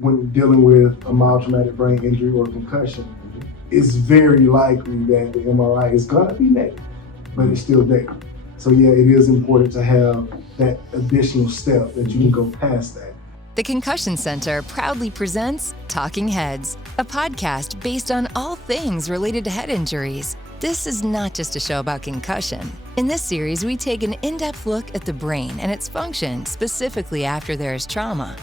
when dealing with a mild traumatic brain injury or concussion, it's very likely that the MRI is going to be negative, but it's still there. So yeah, it is important to have that additional step that you can go past that. The Concussion Center proudly presents Talk-N-Headz, a podcast based on all things related to head injuries. This is not just a show about concussion. In this series, we take an in-depth look at the brain and its function specifically after there is trauma.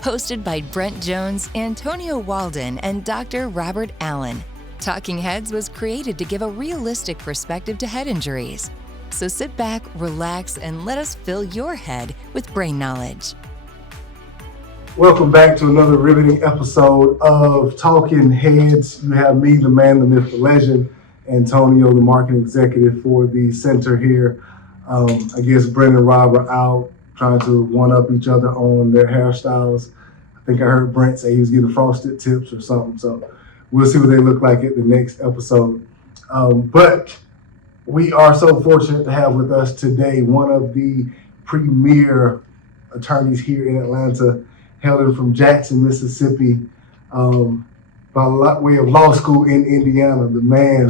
Hosted by Brent Jones, Antonio Walden, and Dr. Robert Allen, Talk-N-Headz was created to give a realistic perspective to head injuries. So sit back, relax, and let us fill your head with brain knowledge. Welcome back to another riveting episode of Talk-N-Headz. You have me, the man, the myth, the legend, Antonio, the marketing executive for the center here. I guess Brent and Rob are out trying to one-up each other on their hairstyles. I think I heard Brent say he was getting frosted tips or something, so we'll see what they look like at the next episode. But we are so fortunate to have with us today one of the premier attorneys here in Atlanta, hailing from Jackson, Mississippi, by way of law school in Indiana. The man,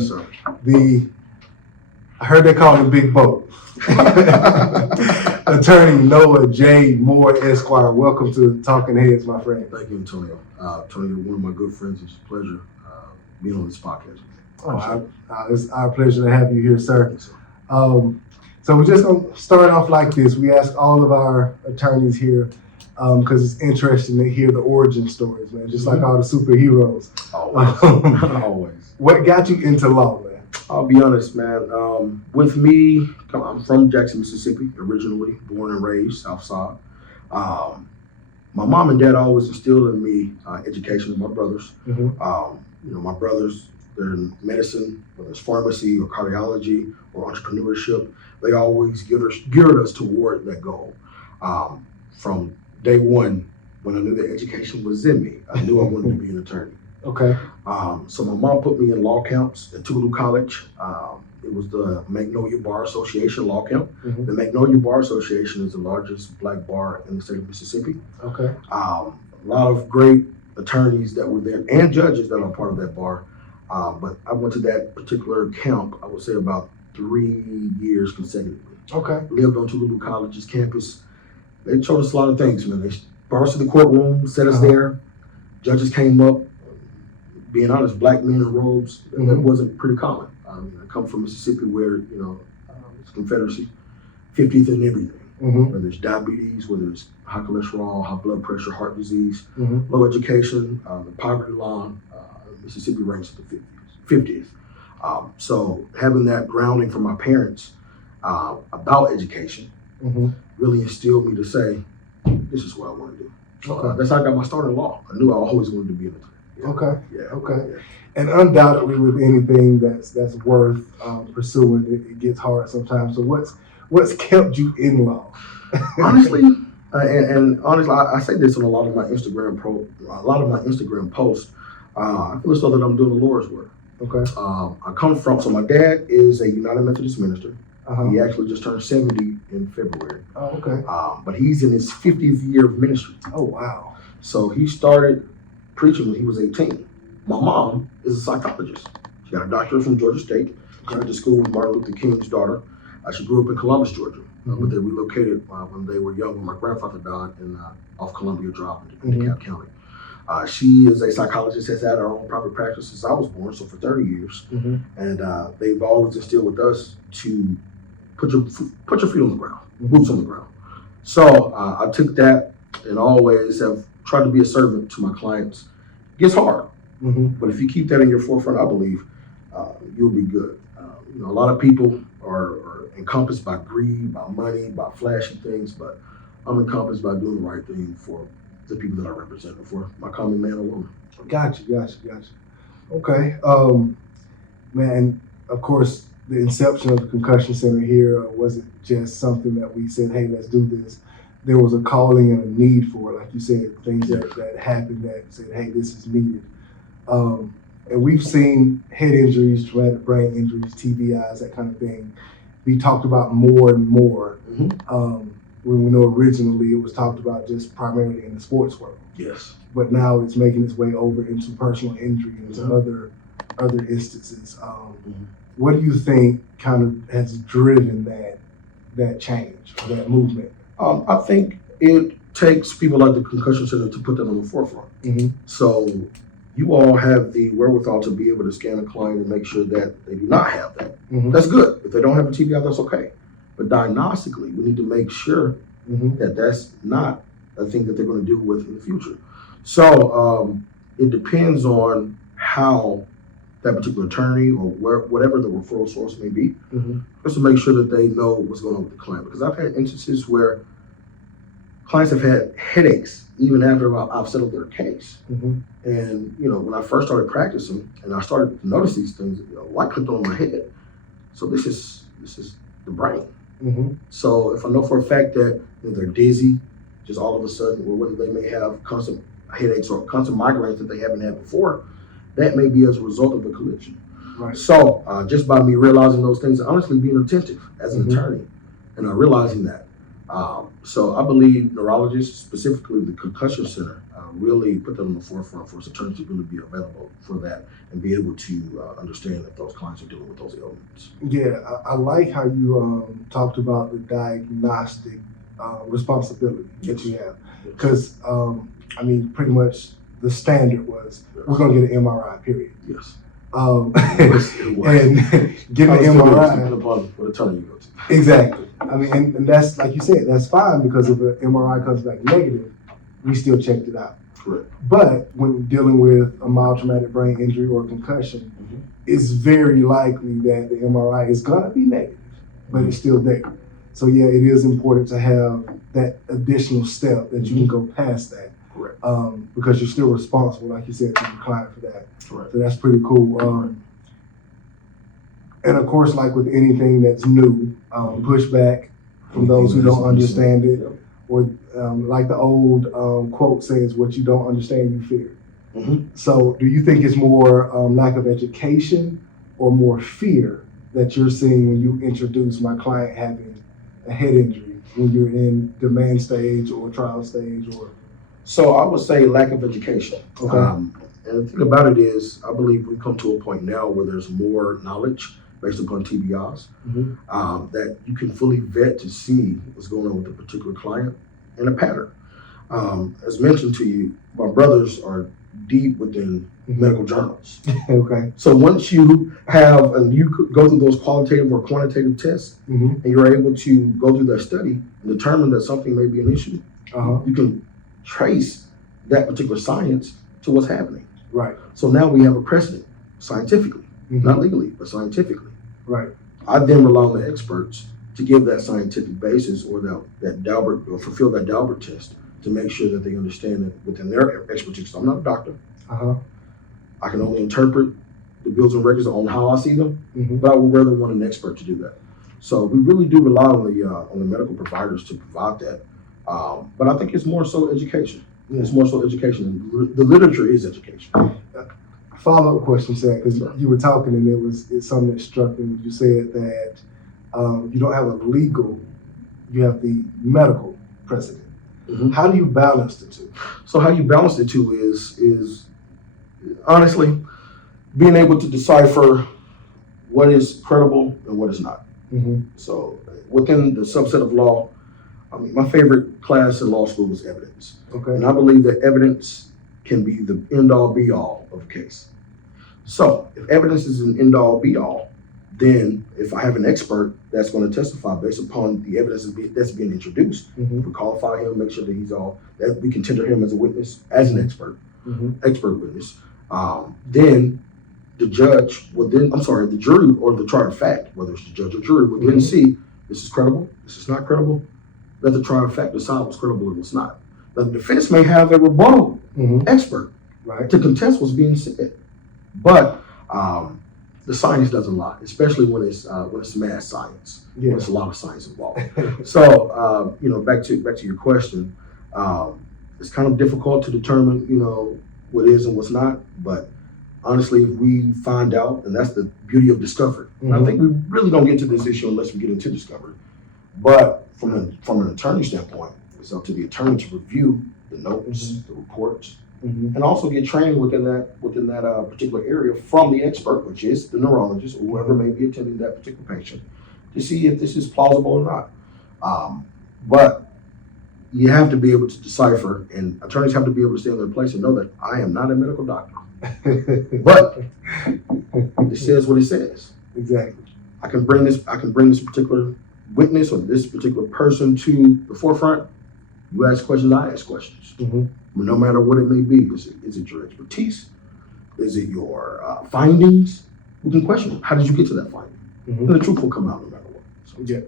I heard they call him Big Bo. Attorney Noah J. Moore, Esquire. Welcome to Talk-N-Headz, my friend. Thank you, Antonio. Antonio, you're one of my good friends. It's a pleasure being on this podcast. It's our pleasure to have you here, sir. So we're just going to start off like this. We ask all of our attorneys here, because it's interesting to hear the origin stories, man, just like all the superheroes. Always. What got you into law, man? I'll be honest, man. With me, I'm from Jackson, Mississippi, originally, born and raised, South Side. My mom and dad always instilled in me education with my brothers. My brothers, they're in medicine, whether it's pharmacy or cardiology or entrepreneurship. They always geared us toward that goal. From day one, when I knew that education was in me, I knew I wanted to be an attorney. Okay. So my mom put me in law camps at Tougaloo College. It was the Magnolia Bar Association law camp. The Magnolia Bar Association is the largest black bar in the state of Mississippi. Okay. A lot of great attorneys that were there and judges that are part of that bar. But I went to that particular camp, I would say about 3 years consecutively. Okay. Lived on Tougaloo College's campus. They showed us a lot of things, man. They brought us to the courtroom, set us there. Judges came up. Being honest, black men in robes, that wasn't pretty common. I come from Mississippi where, it's Confederacy, 50th in everything. Whether it's diabetes, whether it's high cholesterol, high blood pressure, heart disease, low education, the poverty line, Mississippi ranks at the 50th. So having that grounding from my parents about education really instilled me to say, this is what I want to do. So that's how I got my start in law. I knew I always wanted to be an attorney. Okay. Yeah. And undoubtedly, with anything that's worth pursuing, it gets hard sometimes. So what's kept you in law? Honestly, and honestly, I say this on a lot of my Instagram posts. I feel as though that I'm doing the Lord's work. Okay. I come from. So my dad is a United Methodist minister. He actually just turned 70 in February. Oh, okay. But he's in his 50th year of ministry. Oh, wow. So he started preaching when he was 18. My mom is a psychologist. She got a doctorate from Georgia State. She went to school with Martin Luther King's daughter. She grew up in Columbus, Georgia, but they relocated when they were young when my grandfather died off Columbia Drive in DeKalb County. She is a psychologist, has had her own private practice since I was born, so for 30 years. And they've always instilled with us to put your feet on the ground, boots on the ground. So I took that and always have tried to be a servant to my clients. It gets hard, but if you keep that in your forefront, I believe you'll be good. A lot of people are encompassed by greed, by money, by flashy things, but I'm encompassed by doing the right thing for the people that I represent, for my common man or woman. Gotcha. Okay. Man, of course, the inception of the Concussion Center here wasn't just something that we said, hey, let's do this. There was a calling and a need for it. Like you said, things that happened that said, hey, this is needed. And we've seen head injuries, traumatic brain injuries, TBIs, that kind of thing, be talked about more and more. When we know originally it was talked about just primarily in the sports world. Yes. but now it's making its way over into personal injury and into other instances. What do you think kind of has driven that change, or that movement? I think it takes people like the Concussion Center to put that on the forefront. So you all have the wherewithal to be able to scan a client and make sure that they do not have that. That's good. If they don't have a TBI, that's okay. But diagnostically, we need to make sure that that's not a thing that they're going to deal with in the future. So it depends on how that particular attorney or whatever the referral source may be, just to make sure that they know what's going on with the client. Because I've had instances where clients have had headaches even after I've settled their case. And when I first started practicing and I started to notice these things, light clicked on my head. So this is the brain. So if I know for a fact that they're dizzy, just all of a sudden, or whether they may have constant headaches or constant migraines that they haven't had before, that may be as a result of a collision. Right. So just by me realizing those things, honestly being attentive as an attorney, and realizing that. So I believe neurologists, specifically the Concussion Center, really put that on the forefront for us attorneys to really be available for that and be able to understand that those clients are dealing with those ailments. Yeah, I like how you talked about the diagnostic responsibility that you have. Because, pretty much the standard was, we're going to get an MRI, period. Yes. And getting an MRI. MRI. What attorney you go to. Exactly. And that's, like you said, that's fine, because if an MRI comes back negative, we still checked it out. Correct. But when dealing with a mild traumatic brain injury or concussion, it's very likely that the MRI is going to be negative, but it's still there. So yeah, it is important to have that additional step that you can go past that. Correct. Because you're still responsible, like you said, to the client for that. Correct. So that's pretty cool. And of course, like with anything that's new, pushback from those who don't understand it, or like the old quote says, what you don't understand, you fear. So do you think it's more lack of education or more fear that you're seeing when you introduce my client having a head injury when you're in demand stage or trial stage? Or So I would say lack of education. Okay. And the thing about it is, I believe we've come to a point now where there's more knowledge based upon TBIs that you can fully vet to see what's going on with a particular client and a pattern. As mentioned to you, my brothers are deep within medical journals. Okay. So once you have, and you could go through those qualitative or quantitative tests, and you're able to go through that study and determine that something may be an issue, you can trace that particular science to what's happening. Right. So now we have a precedent, scientifically, not legally, but scientifically. Right. I then rely on the experts to give that scientific basis, or that Dalbert, or fulfill that Dalbert test, to make sure that they understand it within their expertise. So I'm not a doctor. I can only interpret the bills and records on how I see them, but I would rather want an expert to do that. So we really do rely on the medical providers to provide that. But I think it's more so education. It's more so education. The literature is education. Follow-up question, Zach, because you were talking and it's something that struck me when you said that you don't have a legal, you have the medical precedent. How do you balance the two? So how you balance the two is honestly being able to decipher what is credible and what is not. So within the subset of law, my favorite class in law school was evidence. Okay. And I believe that evidence can be the end-all be-all of a case. So if evidence is an end-all be-all, then if I have an expert that's going to testify based upon the evidence that's being introduced, we qualify him, make sure that that we can tender him as a witness, as an expert witness. Then the jury or the trier of fact, whether it's the judge or jury, will then see this is credible, this is not credible. Let the trier of fact decide what's credible and what's not. Now, the defense may have a rebuttal expert to contest what's being said, but the science doesn't lie, especially when it's math science. Yeah. There's a lot of science involved. So back to your question, it's kind of difficult to determine what is and what's not. But honestly, if we find out, and that's the beauty of discovery. I think we really don't get to this issue unless we get into discovery. But from an attorney standpoint, it's up to the attorney to review the notes, the reports, and also get trained within that particular area from the expert, which is the neurologist or whoever may be attending that particular patient, to see if this is plausible or not. But you have to be able to decipher, and attorneys have to be able to stay in their place and know that I am not a medical doctor. But it says what it says. Exactly. I can bring this particular witness or this particular person to the forefront. You ask questions, I ask questions. No matter what it may be. Is it your expertise? Is it your findings? We can question them. How did you get to that finding? And the truth will come out no matter what. So, yeah.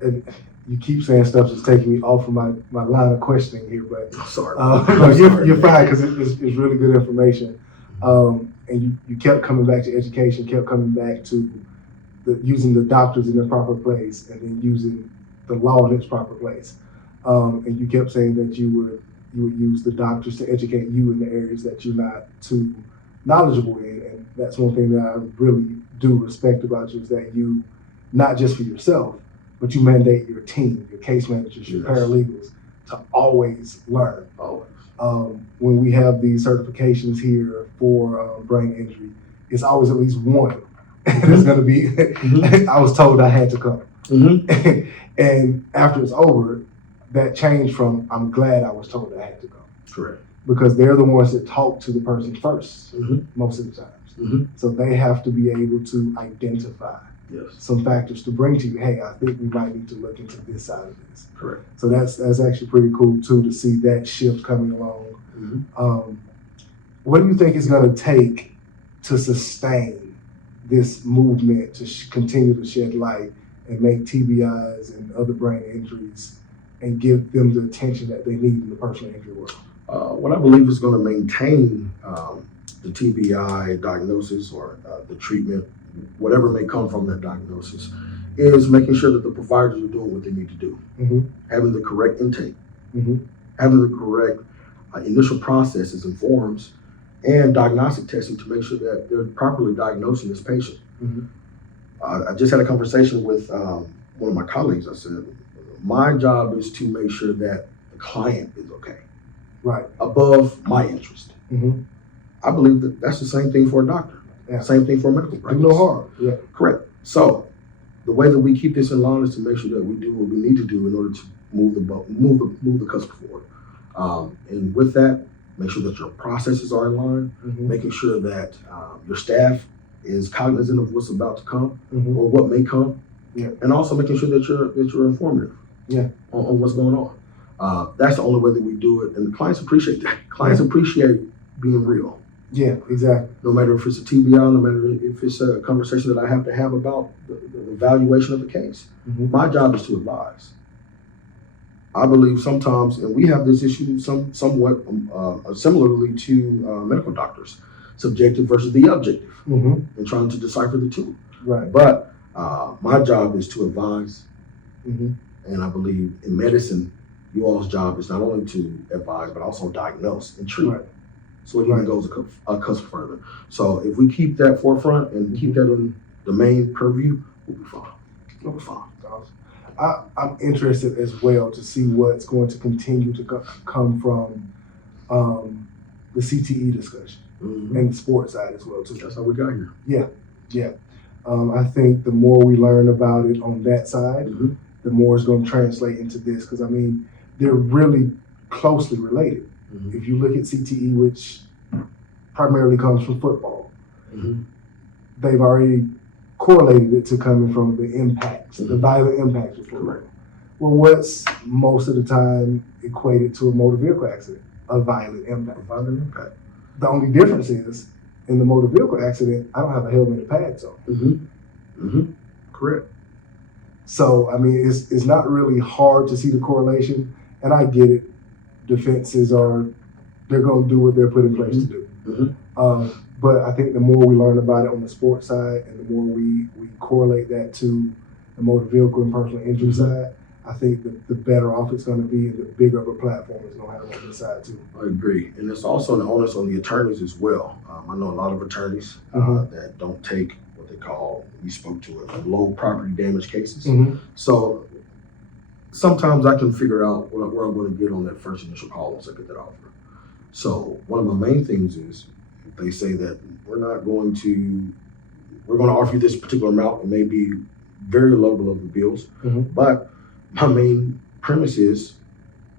And you keep saying stuff that's taking me off of my line of questioning here, but I'm sorry. You're fine, because it's really good information. And you kept coming back to education, kept coming back to using the doctors in their proper place, and then using the law in its proper place. And you kept saying that you would use the doctors to educate you in the areas that you're not too knowledgeable in. And that's one thing that I really do respect about you, is that you, not just for yourself, but you mandate your team, your case managers, your paralegals, to always learn. Always. When we have these certifications here for brain injury, it's always at least one. There's going to be, I was told I had to come. And after it's over, that changed from, I'm glad I was told I had to go. Correct. Because they're the ones that talk to the person first, most of the times. So they have to be able to identify some factors to bring to you. Hey, I think we might need to look into this side of this. Correct. So that's actually pretty cool too, to see that shift coming along. What do you think it's going to take to sustain this movement to continue to shed light and make TBIs and other brain injuries and give them the attention that they need in the personal injury world? What I believe is going to maintain the TBI diagnosis or the treatment, whatever may come from that diagnosis, is making sure that the providers are doing what they need to do. Having the correct intake, having the correct initial processes and forms, and diagnostic testing to make sure that they're properly diagnosing this patient. I just had a conversation with one of my colleagues. I said, my job is to make sure that the client is okay, right, above my interest. I believe that that's the same thing for a doctor. Same thing for a medical practice. Do no harm. Correct. So the way that we keep this in line is to make sure that we do what we need to do in order to move the cusp forward. And with that, make sure that your processes are in line, making sure that your staff is cognizant of what's about to come or what may come, and also making sure that you're informative on what's going on. That's the only way that we do it, and the clients appreciate that. Clients appreciate being real. Yeah, exactly. No matter if it's a TBI, no matter if it's a conversation that I have to have about the evaluation of the case. My job is to advise. I believe sometimes, and we have this issue somewhat similarly to medical doctors, subjective versus the objective, and trying to decipher the two. Right. But my job is to advise, and I believe in medicine, you all's job is not only to advise, but also diagnose and treat. Right. So it even goes a cusp further. So if we keep that forefront and keep that in the main purview, we'll be fine. We'll be fine. I'm interested as well to see what's going to continue to come from the CTE discussion and the sports side as well too. That's how we got here. Yeah. I think the more we learn about it on that side, the more it's going to translate into this, because I mean, they're really closely related. If you look at CTE, which primarily comes from football, they've already correlated it to coming from the impacts, the violent impacts of football. Well, what's most of the time equated to a motor vehicle accident? A violent impact. The only difference is, in the motor vehicle accident, I don't have a helmet and pads on. Correct. So, I mean, it's not really hard to see the correlation, and I get it. Defenses they're going to do what they're put in place to do. But I think the more we learn about it on the sports side, and the more we correlate that to the motor vehicle and personal injury side, I think the better off it's going to be, and the bigger of a platform it's going to have on this side too. I agree. And it's also an onus on the attorneys as well. I know a lot of attorneys that don't take what they call, we spoke to it, low property damage cases. So sometimes I can figure out where I'm going to get on that first initial call once I get that offer. So one of my main things is if they say that we're going to offer you this particular amount, it may be very low below the bills, but my main premise is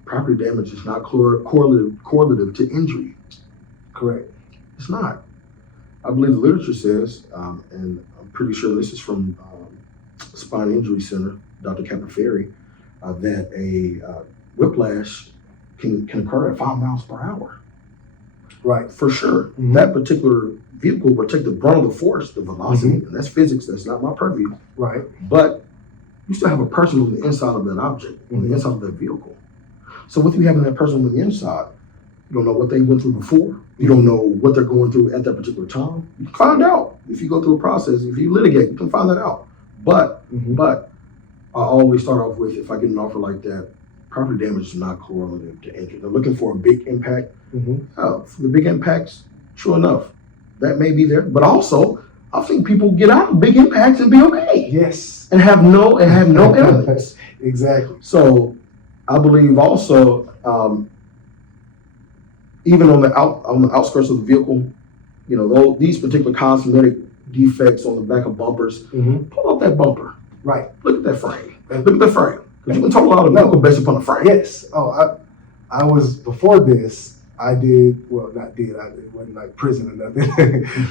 property damage is not correlative to injury. Correct. It's not. I believe the literature says, and I'm pretty sure this is from Spine Injury Center, Dr. Capaferri, that a whiplash can occur at 5 miles per hour. Right. For sure. That particular vehicle will take the brunt of the force, the velocity, and that's physics, that's not my purview. Right. But you still have a person on the inside of that object, on the inside of that vehicle. So with you having that person on the inside, you don't know what they went through before. You don't know what they're going through at that particular time. You can find out if you go through a process. If you litigate, you can find that out. But I always start off with, if I get an offer like that, property damage is not correlative to injury. They're looking for a big impact. For the big impacts, true enough, that may be there. But also, I think people get out of big impacts and be okay. Yes. And have no evidence. Exactly. So I believe also, even on the outskirts of the vehicle, these particular cosmetic defects on the back of bumpers, pull up that bumper. Right. Look at that frame. Look at the frame. Because you can talk a lot of vehicle based upon the frame. Yes. Oh, I was, before this, it wasn't like prison or nothing,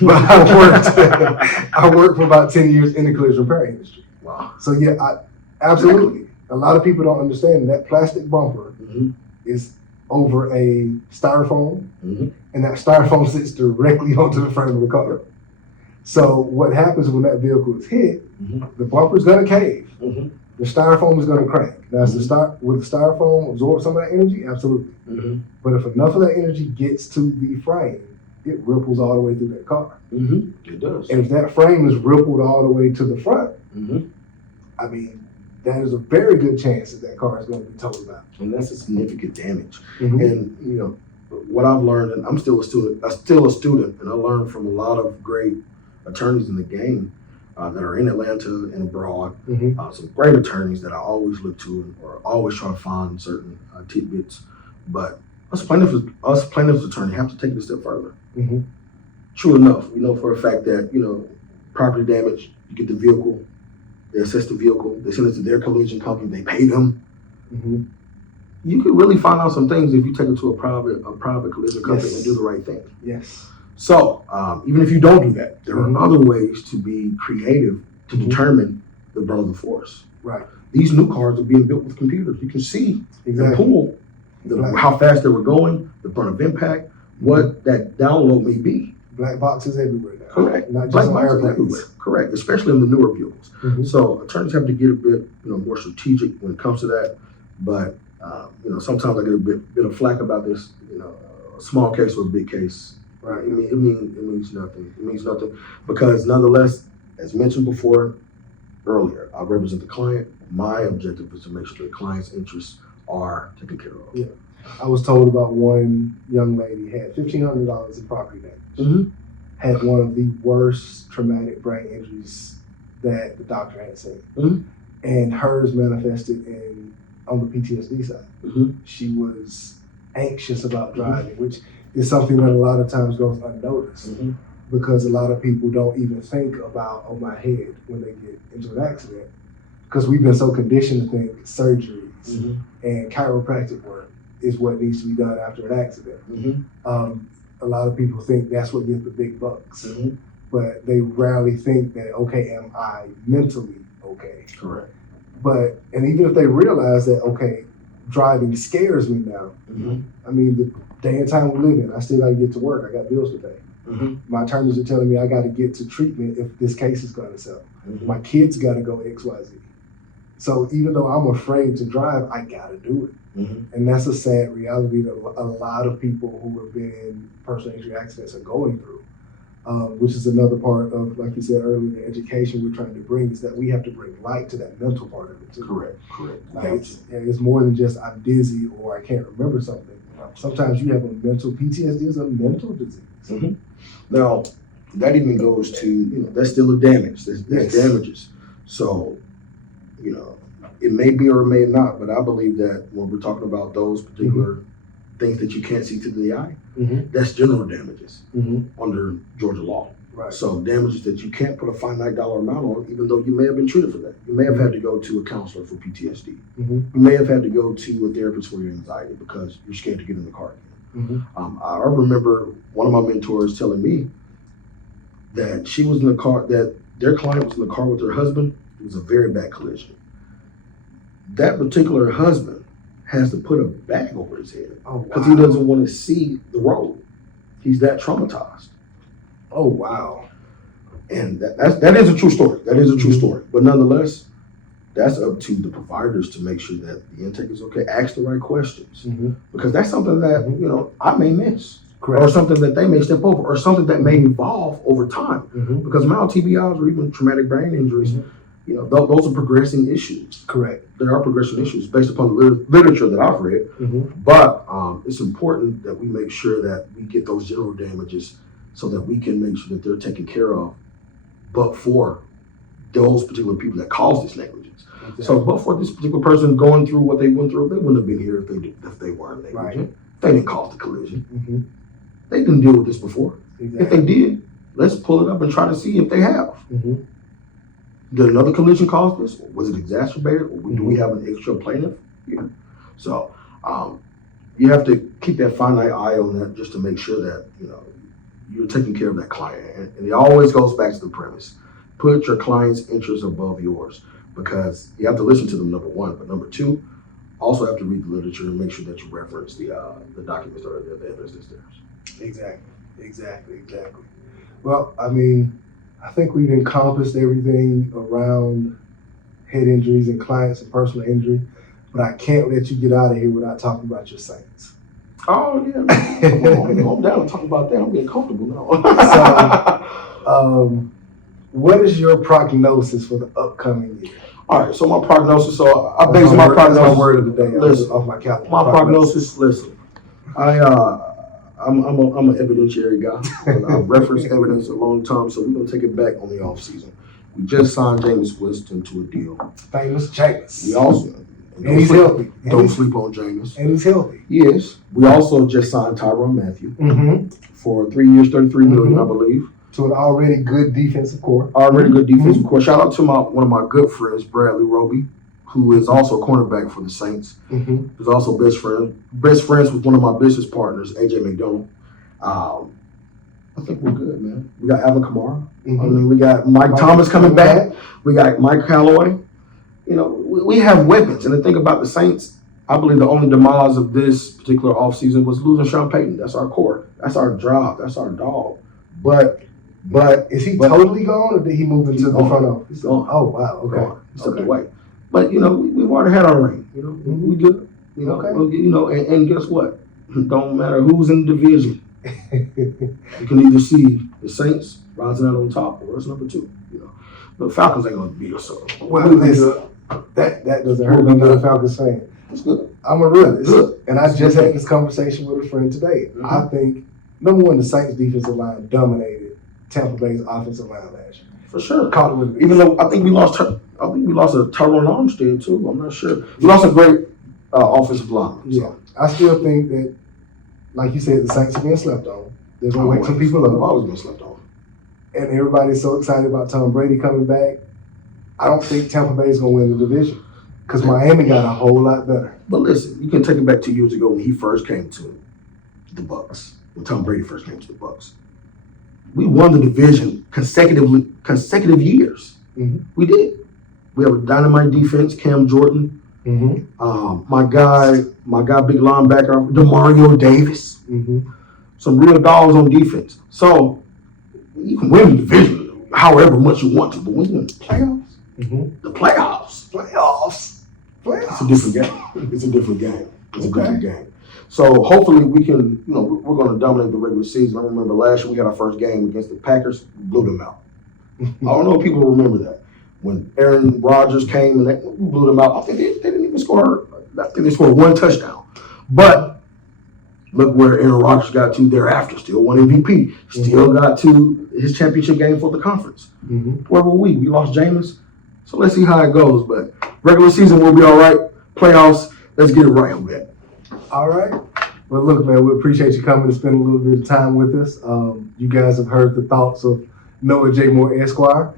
but I worked for about 10 years in the collision repair industry. Wow. So yeah, absolutely. A lot of people don't understand that plastic bumper is over a styrofoam, and that styrofoam sits directly onto the frame of the car. So what happens when that vehicle is hit, the bumper's gonna cave. The styrofoam is gonna crack. Now, will the styrofoam absorb some of that energy? Absolutely. But if enough of that energy gets to the frame, it ripples all the way through that car. It does. And if that frame is rippled all the way to the front, I mean, that is a very good chance that car is going to be totaled out. And that's a significant damage. And what I've learned, and I'm still a student, and I learned from a lot of great attorneys in the game that are in Atlanta and abroad. Some great attorneys that I always look to or always try to find certain tidbits. But us plaintiffs attorney have to take it a step further. True enough, we know for a fact that property damage, you get the vehicle, they assess the vehicle, they send it to their collision company, they pay them. You could really find out some things if you take it to a private collision company and do the right thing. Yes. So even if you don't do that, there are other ways to be creative to determine the brunt of the force. Right. These new cars are being built with computers. You can see the pool, how fast they were going, the brunt of impact, what that download may be. Black boxes everywhere now. Correct. Not just on airplanes. Everywhere. Correct. Especially in the newer vehicles. So attorneys have to get a bit, more strategic when it comes to that. But sometimes I get a bit of flack about this. A small case or a big case. Right. It means nothing. It means nothing because nonetheless, as mentioned before earlier, I represent the client. My objective is to make sure the client's interests are taken care of. Yeah. I was told about one young lady had $1,500 in property damage. Had one of the worst traumatic brain injuries that the doctor had seen. And hers manifested on the PTSD side. She was anxious about driving, which is something that a lot of times goes unnoticed because a lot of people don't even think about, oh, my head, when they get into an accident, because we've been so conditioned to think surgeries and chiropractic work is what needs to be done after an accident. A lot of people think that's what gets the big bucks, but they rarely think that, okay, am I mentally okay? Correct. And even if they realize that, okay, driving scares me now, I mean, the day and time we live in, I still got to get to work. I got bills to pay. My attorneys are telling me I got to get to treatment if this case is going to settle. My kids got to go XYZ. So even though I'm afraid to drive, I got to do it. And that's a sad reality that a lot of people who have been in personal injury accidents are going through, which is another part of, like you said earlier, the education we're trying to bring is that we have to bring light to that mental part of it too. Correct. Like it's more than just I'm dizzy or I can't remember something. Sometimes you have a mental, PTSD is a mental disease. Now, that even goes to, that's still a damage. There's damages. So, it may be or it may not, but I believe that when we're talking about those particular things that you can't see to the eye, that's general damages under Georgia law. Right. So damages that you can't put a finite dollar amount on, even though you may have been treated for that. You may have had to go to a counselor for PTSD. You may have had to go to a therapist for your anxiety because you're scared to get in the car again. I remember one of my mentors telling me that she was in the car, that their client was in the car with her husband. It was a very bad collision. That particular husband has to put a bag over his head because he doesn't want to see the road. He's that traumatized. Oh, wow. And that is a true story. That is a true story. But nonetheless, that's up to the providers to make sure that the intake is okay. Ask the right questions. Because that's something that, you know, I may miss. Correct. Or something that they may step over, or something that may evolve over time. Because mild TBIs or even traumatic brain injuries, you know, those are progressing issues. Correct. There are progression issues based upon the literature that I've read. But it's important that we make sure that we get those general damages so that we can make sure that they're taken care of, but for those particular people that caused this negligence. Exactly. So, but for this particular person going through what they went through, they wouldn't have been here if they weren't negligent. Right. They didn't cause the collision. They didn't deal with this before. Exactly. If they did, let's pull it up and try to see if they have. Did another collision cause this? Was it exacerbated? Or do we have an extra plaintiff here? So you have to keep that finite eye on that just to make sure that, you know, you're taking care of that client. And it always goes back to the premise. Put your client's interests above yours, because you have to listen to them, number one. But number two, also have to read the literature and make sure that you reference the documents or the evidence that's there. Exactly. Well, I mean, I think we've encompassed everything around head injuries and clients and personal injury, but I can't let you get out of here without talking about your Saints. Oh, yeah. I'm down to talk about that. I'm getting comfortable now. So, what is your prognosis for the upcoming year? All right, so my prognosis, so I base my prognosis. That's my word of the day. Listen, off my calendar. My prognosis, listen, I'm an evidentiary guy. I've referenced evidence a long time, so we're going to take it back on the off season. We just signed Jameis Winston to a deal. Famous Jameis. We also, and he's healthy. Don't sleep on Jameis. And he's healthy. Yes. We also just signed Tyrann Mathieu for 3 years, $33 million, I believe. To an already good defensive core. Already good defensive core. Shout out to one of my good friends, Bradley Roby, who is also a cornerback for the Saints. Who's also best friends with one of my business partners, AJ McDonald. I think we're good, man. We got Alvin Kamara. I mean, we got Mike Thomas coming back. We got Mike Callaway. You know, we have weapons. And the thing about the Saints, I believe the only demise of this particular offseason was losing Sean Payton. That's our core. That's our job. That's our dog. But is he totally gone, or did he move into the front office? He's gone. Oh, wow. Okay. He stepped away. But, you know, we've already had our ring. You know, we good. You know, you know, and guess what? It don't matter who's in the division. You can either see the Saints rising out on top or us number 2. You know, the Falcons ain't gonna beat us. So well, that doesn't hurt me. The Falcons fan. It's good. I'm a realist, and I just had this conversation with a friend today. I think number one, the Saints defensive line dominated Tampa Bay's offensive line last year. For sure. Even though I think we lost a Tyrone Armstead too. I'm not sure. We lost a great offensive line. Yeah, so. I still think that, like you said, the Saints are being slept on. They're going to wake some people up. They've always been slept on. And everybody's so excited about Tom Brady coming back. I don't think Tampa Bay is going to win the division because Miami got a whole lot better. But listen, you can take it back 2 years ago when he first came to the Bucs. When Tom Brady first came to the Bucs, we won the division consecutive years. We did. We have a dynamite defense. Cam Jordan, my guy, big linebacker, DeMario Davis. Some real dogs on defense. So you can win the division however much you want to, but when you win the playoffs, the playoffs, it's a different game. It's a different game. So hopefully we can, you know, we're going to dominate the regular season. I remember last year we had our first game against the Packers, we blew them out. I don't know if people remember that. When Aaron Rodgers came and we blew them out, I think they didn't even score. I think they scored 1 touchdown. But look where Aaron Rodgers got to thereafter. Still won MVP. Still got to his championship game for the conference. Where were we? We lost Jameis. So let's see how it goes. But regular season will be all right. Playoffs, let's get it right on that. All right. But look, man, we appreciate you coming to spend a little bit of time with us. You guys have heard the thoughts of Noah J. Moore Esquire.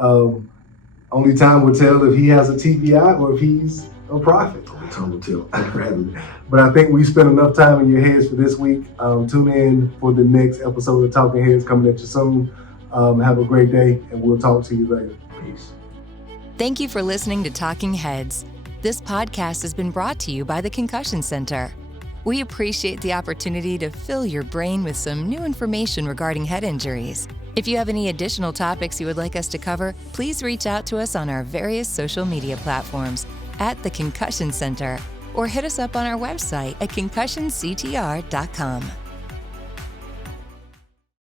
Only time will tell if he has a TBI or if he's a prophet. Only time will tell. Thank you for having me. But I think we spent enough time in your heads for this week. Tune in for the next episode of Talk-N-Headz coming at you soon. Have a great day, and we'll talk to you later. Peace. Thank you for listening to Talking Heads. This podcast has been brought to you by the Concussion Center. We appreciate the opportunity to fill your brain with some new information regarding head injuries. If you have any additional topics you would like us to cover, please reach out to us on our various social media platforms at the Concussion Center or hit us up on our website at concussionctr.com.